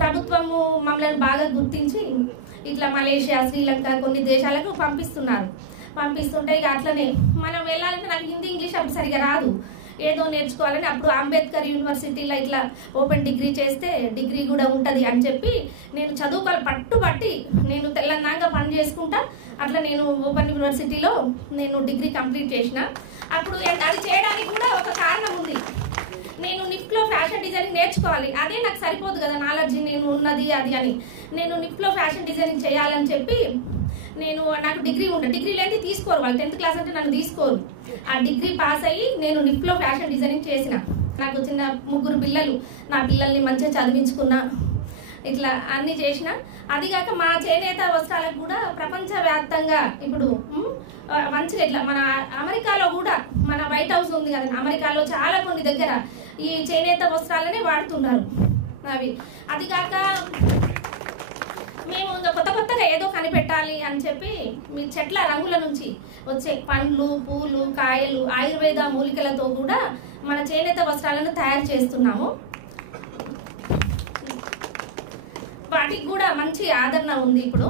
ప్రభుత్వము మమ్మల్ని బాగా గుర్తించి ఇట్లా మలేషియా, శ్రీలంక కొన్ని దేశాలకు పంపిస్తుంటే ఇక అట్లనే మనం వెళ్ళాలంటే నాకు హిందీ, ఇంగ్లీష్ అప్పుడు సరిగా రాదు. ఏదో నేర్చుకోవాలని అప్పుడు అంబేద్కర్ యూనివర్సిటీలో ఇట్లా ఓపెన్ డిగ్రీ చేస్తే డిగ్రీ కూడా ఉంటుంది అని చెప్పి నేను చదువుకోవాలి పట్టుబట్టి నేను తెలంగాణగా పని చేసుకుంటా. అట్లా నేను ఓపెన్ యూనివర్సిటీలో నేను డిగ్రీ కంప్లీట్ చేసిన. అప్పుడు అది చేయడానికి కూడా ఒక కారణం ఉంది. నేను నిఫ్ట్లో ఫ్యాషన్ డిజైనింగ్ నేర్చుకోవాలి, అదే నాకు సరిపోదు కదా నాలెడ్జ్ నేను ఉన్నది అది అని. నేను నిఫ్ట్లో ఫ్యాషన్ డిజైనింగ్ చేయాలని చెప్పి నాకు డిగ్రీ లేని తీసుకోరు వాళ్ళు. 10th క్లాస్ అంటే నన్ను తీసుకోరు. ఆ డిగ్రీ పాస్ అయ్యి నేను నిఫ్ట్లో ఫ్యాషన్ డిజైనింగ్ చేసిన. నాకు చిన్న 3 పిల్లలు, నా పిల్లల్ని మంచిగా చదివించుకున్నా, ఇట్లా అన్ని చేసిన. అదిగాక మా చేనేత వస్త్రాలకు కూడా ప్రపంచవ్యాప్తంగా ఇప్పుడు మంచిగా ఇట్లా మన అమెరికాలో కూడా మన వైట్ హౌస్ ఉంది కదా, అమెరికాలో చాలా కొన్ని దగ్గర ఈ చేనేత వస్త్రాలనే వాడుతున్నారు అవి. అదిగాక మేము కొత్తగా ఏదో కనిపెట్టాలి అని చెప్పి మీ చెట్ల రంగుల నుంచి వచ్చే పండ్లు, పూలు, కాయలు, ఆయుర్వేద మూలికలతో కూడా మన చేనేత వస్త్రాలను తయారు చేస్తున్నాము. వాటికి కూడా మంచి ఆదరణ ఉంది ఇప్పుడు.